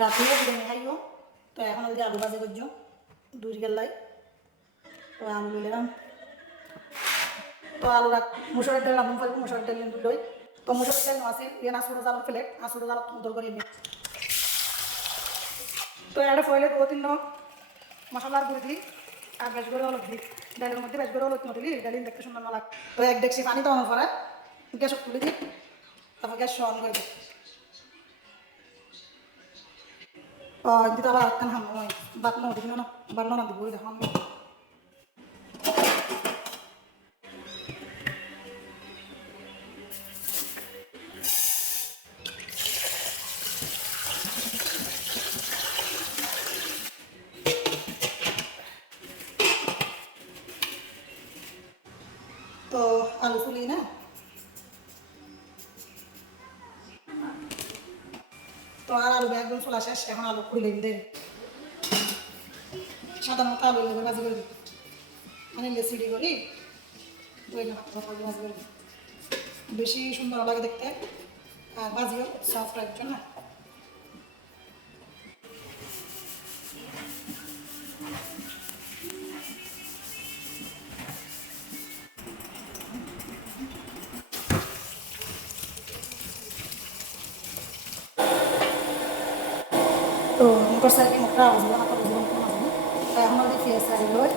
রাতে বিরিয়ানি খাইও। তো এখন ওই যে আলু ভাজি করছো দুই গেলাই। তো আলু নিলাম, তো আলু মুসুরের ডাল রান্ধন ফেলবো, মুসুরের ডাল কিন্তু লই। তো মুসুরের ডাল আছে ইয়ে আসুর জাল প্লেট, আসুর জাল দর করে নিই। তো এটা ফয়েলে দু তিন মশলার গুঁড়ি দিই আর বেশ করে হলুদ দিই। ডালের মধ্যে বেশ করে হলুদ দিলি ডালিম দেখতে সুন্দর না লাগে। তো এক ডেকসি পানি তো আমার পরে গ্যাস তুলে দিই, তারপর গ্যাস অন করে দিই। দিতে আবার একখান হাম হয় বাট না দেখি না বাট না দিব দেখুন। তো আলু ফুলি না, তো আর আলু একদম ফুলা শেষ। এখন আলু খুলে দেন সাধারণত আলু লেগে ভাজি করে দিই, মানে লেসিডি করি ওই না ভাজি করে দিই, বেশি সুন্দর লাগে দেখতে আর ভাজিও সফট রাখছো না। তো মোটর সাইকেল মোটর আওয়াজ হাতে বুঝলাম কোনো মাঝে। তো এখন ওই ফেস হারিয়ে লই,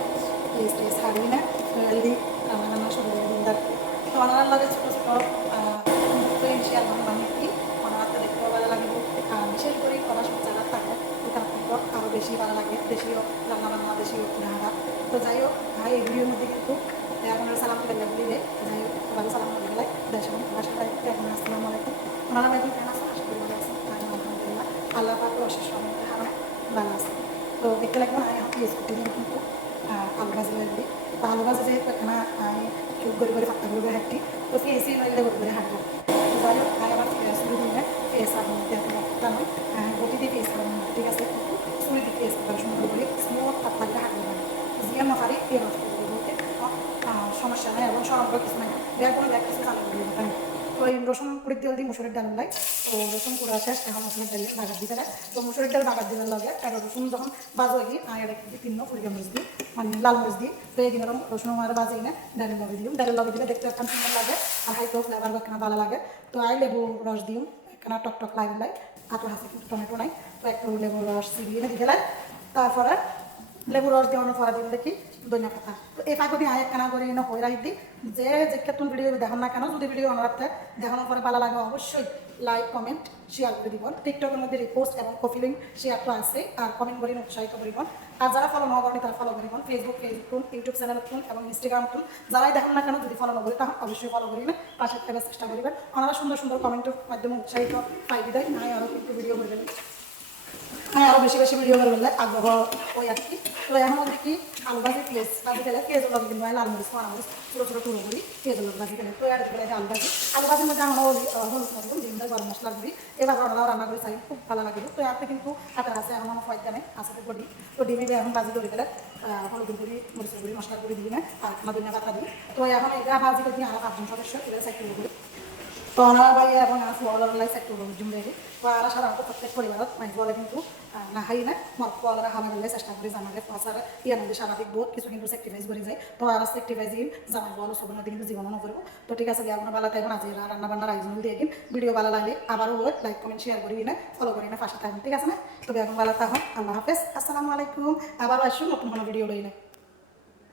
ফেস টেস হারিয়ে না হেলদি রান্না বান্না শুরু করে দিন। তো ওনার লাগে ছোটো ছোটো ইনিশিয়াল বানিয়ে দিই, ওনার হাতে দেখতেও ভালো লাগে। আর বিশেষ করে পড়াশোনা যারা থাকে ওখানে কিন্তু আরও বেশি ভালো লাগে, বেশিও রান্না বান্না বেশিও ঘোরাঘাটা। তো যাই হোক ভাই এই ভিডিওর মধ্যে কিন্তু আপনারা সালাম করে দিলে যাই হোক ভালো সালাম করে গেলে দেশের ভাষা এখন আসসালামু আলাইকুম। ওনারা ভাই কেমন আছে? আশা করি ভালো আছে। আলহামদুলিল্লাহ আল্লাহ পাকে অশেষ রহমতে হারায় ভালো আছে। তো দেখতে লাগবে আমি স্কুটি দিয়ে কিন্তু আলু ভাজি লাগবে। তো আলু ভাজি যেহেতু এখানে আমি চুপ করে করে ফাঁকা করে হাঁটি, তো ফেসই নইলে করে হাঁটলাম। তো যাই হোক আবার শুরু দিলে ফেস আর মধ্যে জানো গতি দিয়ে ফেস করার মধ্যে ঠিক আছে, শুরু দিয়ে ফেস করার সুন্দর করে স্মুথ পাতলা করে হাঁটতে পারে। জিয়ার মাথারি এর মতো বলতে সমস্যা নেই এবং সরম কিছু নাই, ব্যাগ কোনো ব্যাগ কিছু চালু করে দেবেন। তো এই রসুন কুড়ির তেল দিয়ে মুসুরের ডাল লাই। তো রসুন কুড়া শেষ, এখন মুসুরের ডাল বাগার দিতে হয়। তো মুসুরের ডাল বাগার দেওয়ার লাগে আর রসুন যখন বাজ হয়ে গিয়ে আর এটা তিন্ন কুড়িয়ে মরিচ দিই, মানে লাল মরিচ দিই। তো এই দিন রসুন আমার বাজে না ডালের লগে দিলাম, ডালের লগে দিলে দেখতে একটা সুন্দর লাগে আর হাইতো ফ্লেভার একখানা ভালো লাগে। তো আই লেবু রস দিম একখানা টক টক লাগে লাই, আতো হাসি কিন্তু টমেটো নাই। তো একটু লেবুর রস চিবিয়ে দিতে লাই, তারপরে লেবুর রস দেওয়ানোর পরে দিন দেখি ধনিয়া পাতা। তো এই পাকবি আয় কেনা করে এনে হয়ে রাখি দিই। যে ক্ষেত্রে ভিডিও দেখান না কেন, যদি ভিডিও আমার দেখানোর পরে ভালো লাগে অবশ্যই লাইক কমেন্ট শেয়ার করে দিব। টিকটকের মধ্যে রিপোস্ট এবং কপি লিঙ্ক শেয়ার তো আছে, আর কমেন্ট করে উৎসাহিত করিব। আর যারা ফলো না করেন তারা ফলো করিব, ফেসবুক টুন ইউটিউব চ্যানেল টুন এবং ইনস্টাগ্রাম টুন যারাই দেখান না কেন যদি ফলো না করি তাহলে অবশ্যই ফলো করিবেন, পাশে থাকার চেষ্টা করিবেন। ওনারা সুন্দর সুন্দর কমেন্টের মাধ্যমে উৎসাহিত পাই বিদায় নাই আরও একটু ভিডিও করবেন, হ্যাঁ আরও বেশি বেশি ভিডিও করে বললে আগ্রহ ওই আর কি। তো এখন দেখি আলু ভাজি প্লেস ভাজি খেলে পেঁয়াজের লগে কিন্তু লাল মরিচ কাঁচা মরিচ ছোটো ছোটো টুকরো করি পেঁয়াজের লগে ভাজি খেলে। তো আর খেলে আলু ভাজি, আলু ভাজির মধ্যে আমরা হলুদ মতো ডিমটা গরম মশলা দিই, এবার ওরাও রান্না করে চাই খুব ভালো লাগে। তো আপনি কিন্তু হাতের আছে এখন আমার ফয়দা নেই আছে তো বডি। তো ডিমে এখন ভাজি ধরে গেলে হলুদ গুঁড়ি মরিচের গুঁড়ি মশলা গুঁড়ি দিই না আর ধনিয়া পাতা দিই। তো এখন এটা ভাজি করে দিয়ে আরও 5জন সদস্য এবার সাইকেল করি। তো আমার ভাই এবং ফললাই সেক্টর জুম রেখে তো আর সাধারণত প্রত্যেক পরিবারত মাই বলে কিন্তু না হাই না মত ফলরা হামা গেলে চেষ্টা করি জানালে পাঁচার ইয়ার মধ্যে স্বাভাবিক বহুত কিছু কিন্তু স্যাক্রিফাইস করে যায়। তো আর স্যাক্রিফাইস জানাই বলো সব মধ্যে কিন্তু জীবন না করবো। তো ঠিক আছে আপনার ভালো থাকবেন, আজ রান্না বান্নার আয়োজন দিয়ে দিন ভিডিও ভালো লাগলে আবারও লাইক কমেন্ট শেয়ার করি না ফলো করি না পাশে থাকবেন ঠিক আছে না। তো এখন ভালো থাকুন, আল্লাহ হাফেজ, আসসালামু আলাইকুম। আবার আসুন নতুন কোনো ভিডিও লইলে।